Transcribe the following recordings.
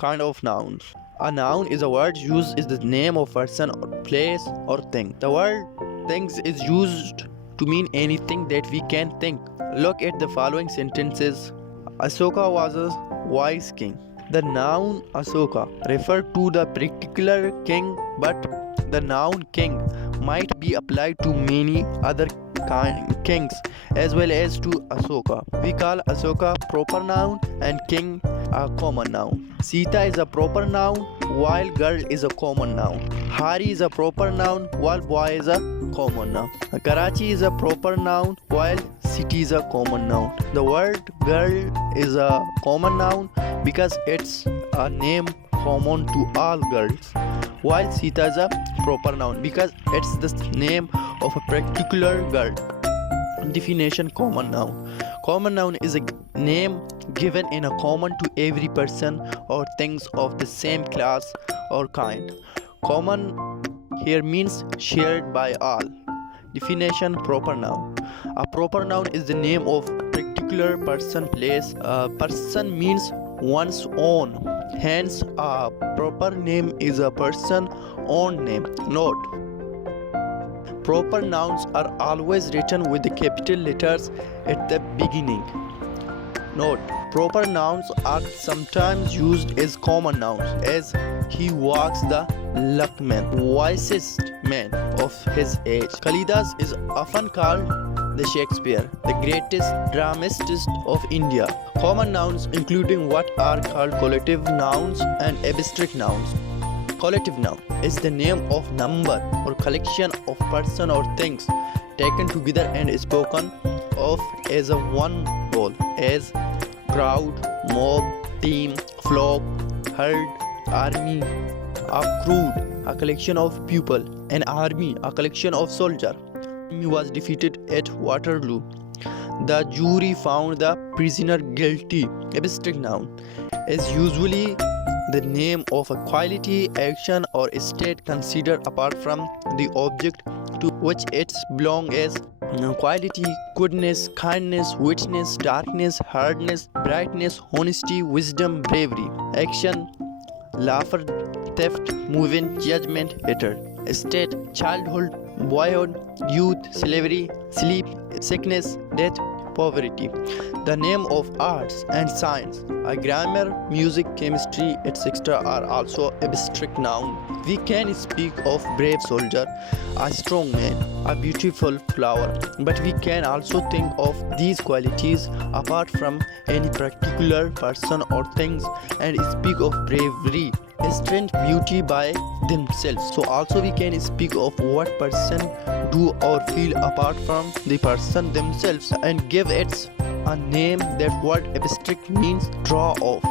kind of nouns. A noun is a word used as the name of person or place or thing. The word things is used to mean anything that we can think. Look at the following sentences. Asoka was a wise king. The noun Asoka referred to the particular king, but the noun king might be applied to many other kings as well as to Asoka. We call Asoka proper noun and king a common noun. Sita is a proper noun while girl is a common noun. Hari is a proper noun while boy is a common noun. Karachi is a proper noun while city is a common noun. The word girl is a common noun because it's a name common to all girls, while Sita is a proper noun because it's the name of a particular girl. Definition: common noun. Common noun is a name given in a common to every person or things of the same class or kind. Common here means shared by all. Definition: proper noun. A proper noun is the name of particular person, place. Person means one's own. Hence, a proper name is a person's own name. Note: proper nouns are always written with the capital letters at the beginning. Note: proper nouns are sometimes used as common nouns, as he walks the luckman, wisest man of his age. Kalidas is often called the Shakespeare, the greatest dramatist of India. Common nouns, including what are called collective nouns and abstract nouns. Collective noun is the name of number or collection of person or things taken together and spoken of as a one whole, as crowd, mob, team, flock, herd, army. A crowd, a collection of people. An army, a collection of soldiers. He was defeated at Waterloo. The jury found the prisoner guilty. Abstract noun is usually the name of a quality, action, or state considered apart from the object to which it belongs, as quality, goodness, kindness, witness, darkness, hardness, brightness, honesty, wisdom, bravery. Action: laughter, theft, movement, judgment, hatred. State: childhood, boyhood, youth, slavery, sleep, sickness, death, poverty. The name of arts and science, grammar, music, chemistry, etc. are also abstract nouns. We can speak of brave soldier, a strong man, a beautiful flower, but we can also think of these qualities apart from any particular person or things and speak of bravery, strength, beauty by themselves. So also we can speak of what person do or feel apart from the person themselves and give it a name. That word abstract means draw of.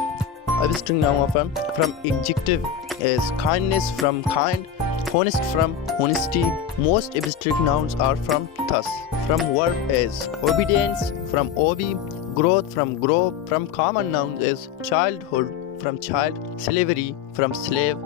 Abstract noun from adjective is kindness from kind, honest from honesty. Most abstract nouns are from thus. From verb is obedience, from obi, growth from grow. From common nouns is childhood, from child, slavery, from slave,